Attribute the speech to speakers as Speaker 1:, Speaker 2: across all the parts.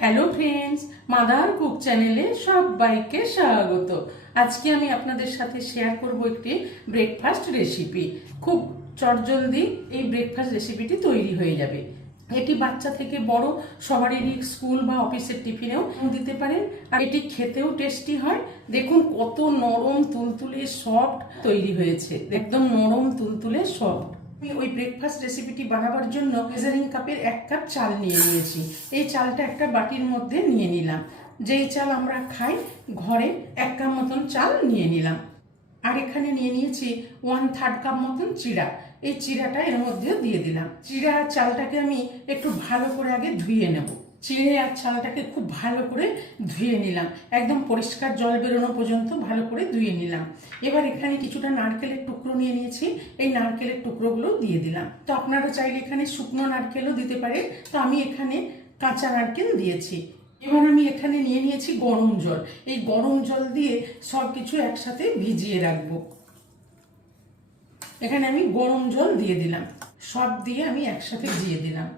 Speaker 1: Hello friends mother cook চ্যানেলে সব সবাইকে স্বাগত। আজকে আমি আপনাদের সাথে শেয়ার করব একটি ব্রেকফাস্ট রেসিপি খুব চটজলদি এই ব্রেকফাস্ট রেসিপিটি তৈরি হয়ে যাবে। এটি বাচ্চা থেকে বড়, সবারই স্কুল বা অফিসের টিফিনেও দিতে পারেন আর এটি খেতেও টেস্টি হয়। দেখুন কত নরম, তুলতুলে সফট তৈরি হয়েছে। একদম নরম, তুলতুলে সফট আমি ওই ব্রেকফাস্ট রেসিপিটি বানাবার জন্য মেজারিং কাপের এক কাপ চাল নিয়ে নিয়েছি। এই চালটা একটা বাটির মধ্যে নিয়ে নিলাম। যেই চাল আমরা খাই, ঘরে এক কাপ মতন চাল নিয়ে নিলাম। আর এখানে নিয়ে নিয়েছি ওয়ান থার্ড কাপ মতন চিড়া। এই চিড়াটা এর মধ্যে দিয়ে দিলাম। চিড়া চালটাকে আমি একটু ভালো করে আগে ধুয়ে নেব। চিড়ে আর চালটাকে খুব ভালো করে ধুয়ে নিলাম। একদম পরিষ্কার জল বেরোনো পর্যন্ত ভালো করে ধুয়ে নিলাম। এবার এখানে কিছুটা নারকেলের টুকরো নিয়ে নিয়েছি। এই নারকেলের টুকরোগুলো দিয়ে দিলাম। তো আপনারা চাইলে এখানে শুকনো নারকেলও দিতে পারে তো আমি এখানে কাঁচা নারকেল দিয়েছি। এবার আমি এখানে নিয়ে নিয়েছি গরম জল। এই গরম জল দিয়ে সব কিছু একসাথে ভিজিয়ে রাখব। এখানে আমি গরম জল দিয়ে দিলাম। সব দিয়ে আমি একসাথে দিয়ে দিলাম।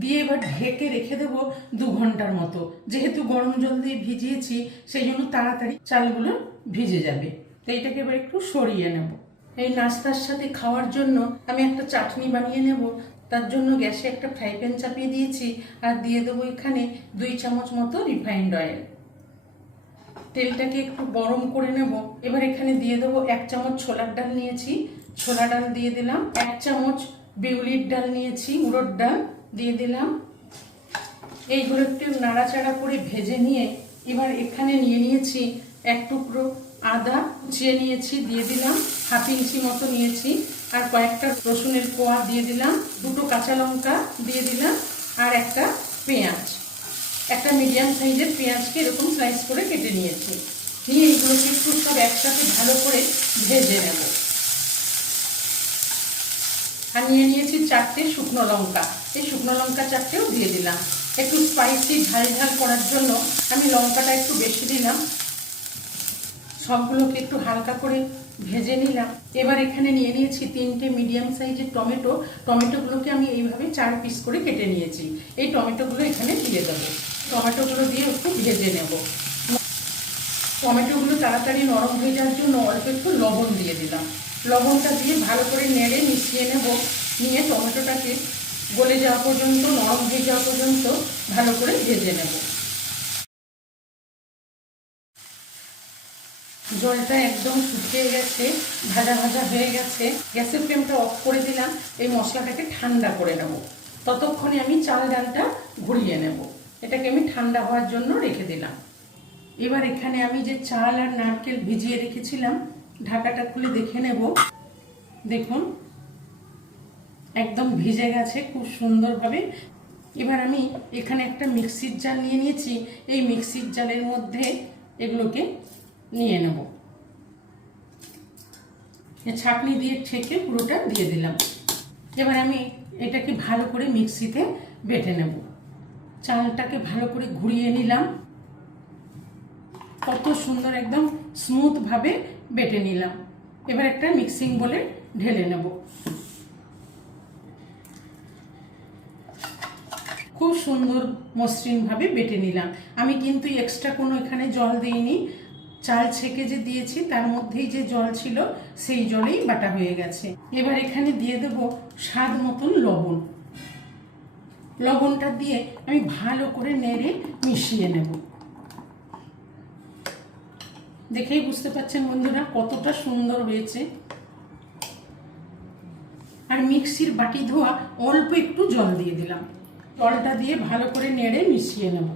Speaker 1: দিয়ে এবার ঢেকে রেখে দেব দু ঘণ্টার মতো। যেহেতু গরম জল দিয়ে ভিজিয়েছি, সেই জন্য তাড়াতাড়ি চালগুলো ভিজে যাবে। তো এইটাকে এবার একটু সরিয়ে নেব। এই নাস্তার সাথে খাওয়ার জন্য আমি একটা চাটনি বানিয়ে নেব। তার জন্য গ্যাসে একটা ফ্রাই প্যান চাপিয়ে দিয়েছি আর দিয়ে দেবো এখানে দুই চামচ মতো রিফাইন্ড অয়েল। তেলটাকে একটু গরম করে নেব। এবার এখানে দিয়ে দেবো এক চামচ ছোলার ডাল নিয়েছি। ছোলা ডাল দিয়ে দিলাম। এক চামচ বিউলির ডাল নিয়েছি মুড়োর ডাল। দিয়ে দিলাম। এইগুলো একটু নাড়াচাড়া করে ভেজে নিয়ে এবার এখানে নিয়ে নিয়েছি এক টুকরো আদা কুচিয়ে নিয়েছি, দিয়ে দিলাম। হাফ ইঞ্চি মতো নিয়েছি। আর কয়েকটা রসুনের কোয়া দিয়ে দিলাম। দুটো কাঁচা লঙ্কা দিয়ে দিলাম। আর একটা পেঁয়াজ। একটা মিডিয়াম সাইজের পেঁয়াজকে এরকম স্লাইস করে কেটে নিয়েছি। নিয়ে এইগুলোকে একটু সব একসাথে ভালো করে ভেজে নেব। আর নিয়ে নিয়েছি চারটে শুকনো লঙ্কা। এই শুকনো লঙ্কা চারটেও দিয়ে দিলাম। একটু স্পাইসি ঝাল ঝাল করার জন্য আমি লঙ্কাটা একটু বেশি দিলাম। সবগুলোকে একটু হালকা করে ভেজে নিলাম। এবার এখানে নিয়ে নিয়েছি তিনটে মিডিয়াম সাইজের টমেটো। টমেটোগুলোকে আমি এইভাবে চার পিস করে কেটে নিয়েছি। এই টমেটোগুলো এখানে দিয়ে দেবো। টমেটোগুলো দিয়ে একটু ভেজে নেব। টমেটোগুলো তাড়াতাড়ি নরম হয়ে যাওয়ার জন্য অল্প একটু লবণ দিয়ে দিলাম। লবণটা দিয়ে ভালো করে নেড়ে মিশিয়ে নেব। নিয়ে টমেটোটাকে গলে যাওয়া পর্যন্ত, নরম হয়ে যাওয়া পর্যন্ত ভালো করে ভেজে নেব। জলটা একদম শুকিয়ে গেছে, ভাজা ভাজা হয়ে গেছে। গ্যাসের ফ্লেমটা অফ করে দিলাম, এই মশলাটাকে ঠান্ডা করে নেব। ততক্ষণে আমি চাল ডালটা ঘুরিয়ে নেব। এটাকে আমি ঠান্ডা হওয়ার জন্য রেখে দিলাম। এবার এখানে আমি যে চাল আর নারকেল ভিজিয়ে রেখেছিলাম ঢাকাটা খুলে দেখে নেব। দেখুন, একদম ভিজে গেছে খুব সুন্দরভাবে। এবার আমি এখানে একটা মিক্সির জাল নিয়ে নিয়েছি। এই মিক্সির জালের মধ্যে এগুলোকে নিয়ে নেব। ছাকনি দিয়ে ঠেকে পুরোটা দিয়ে দিলাম। এবার আমি এটাকে ভালো করে মিক্সিতে বেটে নেব। চালটাকে ভালো করে ঘুরিয়ে নিলাম। কত সুন্দর একদম স্মুথভাবে বেটে নিলাম। এবার একটা মিক্সিং বলে ঢেলে নেব। খুব সুন্দর মসৃণভাবে বেটে নিলাম। আমি কিন্তু এক্সট্রা কোনো এখানে জল দিইনি। চাল ছেঁকে যে দিয়েছি, তার মধ্যেই যে জল ছিল, সেই জলেই বাটা হয়ে গেছে। এবার এখানে দিয়ে দেব স্বাদ মতন লবণ। লবণটা দিয়ে আমি ভালো করে নেড়ে মিশিয়ে নেব। দেখেই বুঝতে পারছেন বন্ধুরা কতটা সুন্দর হয়েছে। আর মিক্সির বাটি ধোয়া অল্প একটু জল দিয়ে দিলাম। জলটা দিয়ে ভালো করে নেড়ে মিশিয়ে নেব।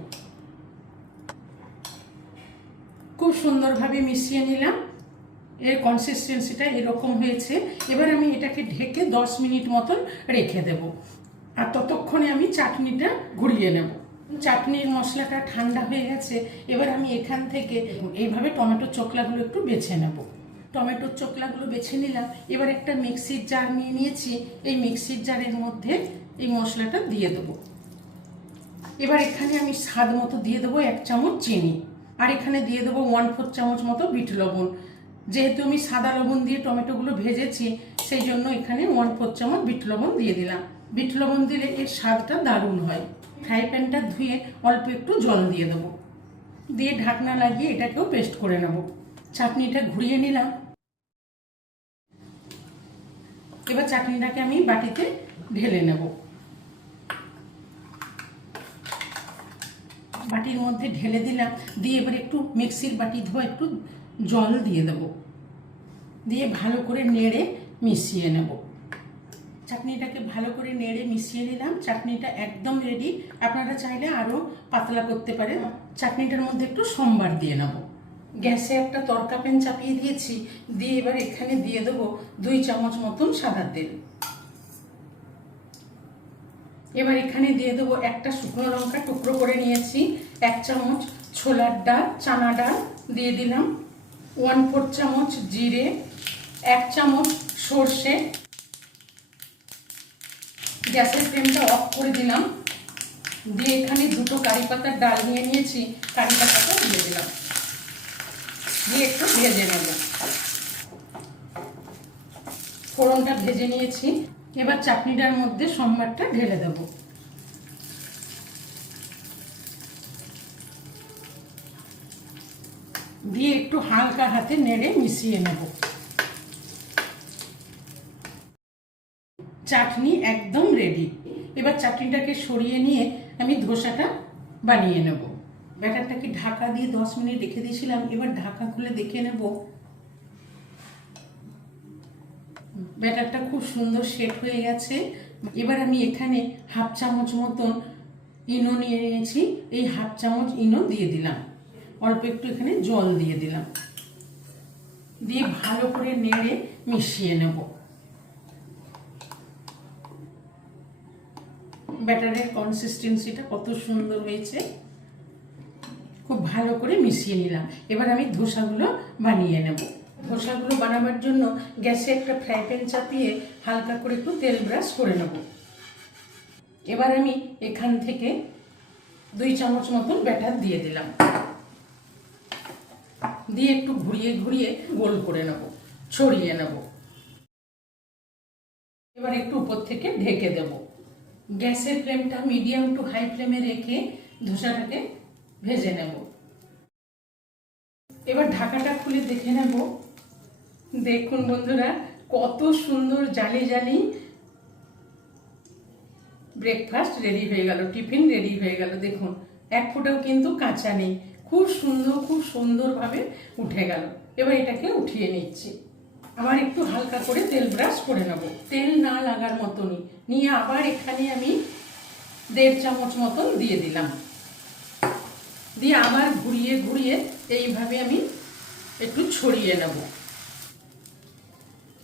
Speaker 1: খুব সুন্দরভাবে মিশিয়ে নিলাম। এর কনসিস্টেন্সিটা এরকম হয়েছে। এবার আমি এটাকে ঢেকে দশ মিনিট মতন রেখে দেব। আর ততক্ষণে আমি চাটনিটা ঘুরিয়ে নেব। চাটনির মশলাটা ঠান্ডা হয়ে গেছে, এবার আমি এখান থেকে এইভাবে টমেটো চোকলাগুলো একটু বেছে নেব। টমেটোর চোকলাগুলো বেছে নিলাম, এবার একটা মিক্সির জার নিয়ে নিয়েছি, এই মিক্সির জারের মধ্যে এই মশলাটা দিয়ে দেবো। এবার এখানে আমি স্বাদ মতো দিয়ে দেবো এক চামচ চিনি, আর এখানে দিয়ে দেবো ওয়ান ফোর চামচ মতো বিট লবণ। যেহেতু আমি সাদা লবণ দিয়ে টমেটোগুলো ভেজেছি, সেই জন্য এখানে ওয়ান ফোর চামচ বিট লবণ দিয়ে দিলাম। বিট লবণ দিলে এর স্বাদটা দারুণ হয়। ফ্রাই প্যানটা ধুয়ে অল্প একটু জল দিয়ে দেবো। দিয়ে ঢাকনা লাগিয়ে এটাকেও পেস্ট করে নেব। চাটনিটা ঘুরিয়ে নিলাম। এবার চাটনিটাকে আমি বাটিতে ঢেলে নেব। বাটির মধ্যে ঢেলে দিলাম। দিয়ে এবার একটু মিক্সির বাটি ধোয়া একটু জল দিয়ে দেব। দিয়ে ভালো করে নেড়ে মিশিয়ে নেব। চাটনিটাকে ভালো করে নেড়ে মিশিয়ে নিলাম। চাটনিটা একদম রেডি আপনারা চাইলে আরও পাতলা করতে পারেন। চাটনিটার মধ্যে একটু সোমবার দিয়ে নেব। গ্যাসে একটা তরকা প্যান চাপিয়ে দিয়েছি। দিয়ে এবার এখানে দিয়ে দেবো দুই চামচ মতন সাদা তেল। এবার এখানে দিয়ে দেবো একটা শুকনো লঙ্কা টুকরো করে নিয়েছি। এক চামচ ছোলার ডাল, চানা ডাল দিয়ে দিলাম। ওয়ান ফোর চামচ জিরে। এক চামচ সর্ষে। গ্যাসের ফ্লেমটা অফ করে দিলাম। দিয়ে এখানে দুটো কারি পাতার ডাল নিয়ে নিয়েছি, কারি পাতাটা দিয়ে দিলাম। দিয়ে একটু ভেজে নেব। ফোড়নটা ভেজে নিয়েছি। এবার চাটনিটার মধ্যে সোমবারটা ঢেলে দেব। দিয়ে একটু হালকা হাতে নেড়ে মিশিয়ে নেব। চাটনি একদম রেডি এবার চাটনিটাকে সরিয়ে নিয়ে আমি ধোসাটা বানিয়ে নেব। ব্যাটারটাকে ঢাকা দিয়ে দশ মিনিট রেখে দিয়েছিলাম, এবার ঢাকা খুলে দেখে নেব। ব্যাটারটা খুব সুন্দর সেট হয়ে গেছে। এবার আমি এখানে হাফ চামচ মতন ইনো নিয়ে নিয়েছি। এই হাফ চামচ ইনো দিয়ে দিলাম। অল্প একটু এখানে জল দিয়ে দিলাম। দিয়ে ভালো করে নেড়ে মিশিয়ে নেব। ব্যাটারের কনসিস্টেন্সিটা কত সুন্দর হয়েছে। খুব ভালো করে মিশিয়ে নিলাম। এবার আমি ধোসাগুলো বানিয়ে নেব। ধোসাগুলো বানাবার জন্য গ্যাসে একটা ফ্রাই প্যান চাপিয়ে হালকা করে একটু তেল ব্রাশ করে নেব। এবার আমি এখান থেকে দুই চামচ মতন ব্যাটার দিয়ে দিলাম। দিয়ে একটু ঘুরিয়ে ঘুরিয়ে গোল করে নেব, ছড়িয়ে নেব। এবার একটু উপর থেকে ঢেকে দেব। গ্যাসের ফ্লেমটা মিডিয়াম টু হাই ফ্লেমে রেখে ধোসাটাকে ভেজে নেব। এবার ঢাকাটা খুলে দেখে নেব। দেখুন বন্ধুরা, কত সুন্দর জালি জালি ব্রেকফাস্ট রেডি হয়ে গেল, টিফিন রেডি হয়ে গেল। দেখুন, এক ফোঁটাও কিন্তু কাঁচা নেই। খুব সুন্দর, খুব সুন্দরভাবে উঠে গেল। এবার এটাকে উঠিয়ে নিচ্ছি। আবার একটু হালকা করে তেল ব্রাশ করে নেব। তেল না লাগার মতনই। নিয়ে আবার এখানে আমি দেড় চামচ মতন দিয়ে দিলাম। দিয়ে আবার ঘুরিয়ে ঘুরিয়ে এইভাবে আমি একটু ছড়িয়ে নেব।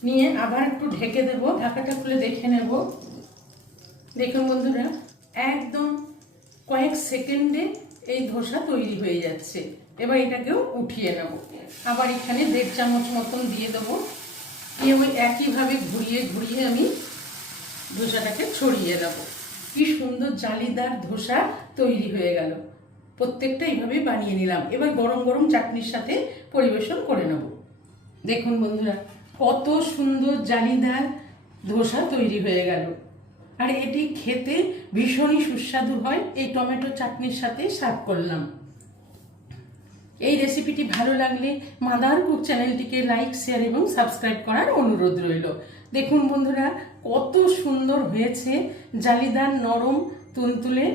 Speaker 1: নিয়ে আবার একটু ঢেকে দেব। ঢাকাটা খুলে দেখে নেব। দেখুন বন্ধুরা, একদম কয়েক সেকেন্ডে এই ধোসা তৈরি হয়ে যাচ্ছে। এবার এটাকেও উঠিয়ে নেব। আবার এখানে দেড় চামচ মতন দিয়ে দেবো। দিয়ে ওই একইভাবে ঘুরিয়ে ঘুরিয়ে আমি ধোসাটাকে ছড়িয়ে দেব। কি সুন্দর জালিদার ধোসা তৈরি হয়ে গেল। প্রত্যেকটা এইভাবেই বানিয়ে নিলাম। এবার গরম গরম চাটনির সাথে পরিবেশন করে নেব। দেখুন বন্ধুরা, কত সুন্দর জালিদার ধোসা তৈরি হয়ে গেল। আর এটি খেতে ভীষণই সুস্বাদু হয়। এই টমেটো চাটনির সাথে সার্ভ করলাম। এই রেসিপিটি ভালো লাগলে মাদার কুক চ্যানেলটিকে লাইক শেয়ার এবং সাবস্ক্রাইব করার অনুরোধ রইল। দেখুন বন্ধুরা, কত সুন্দর হয়েছে জালিদার নরম তুলতুলে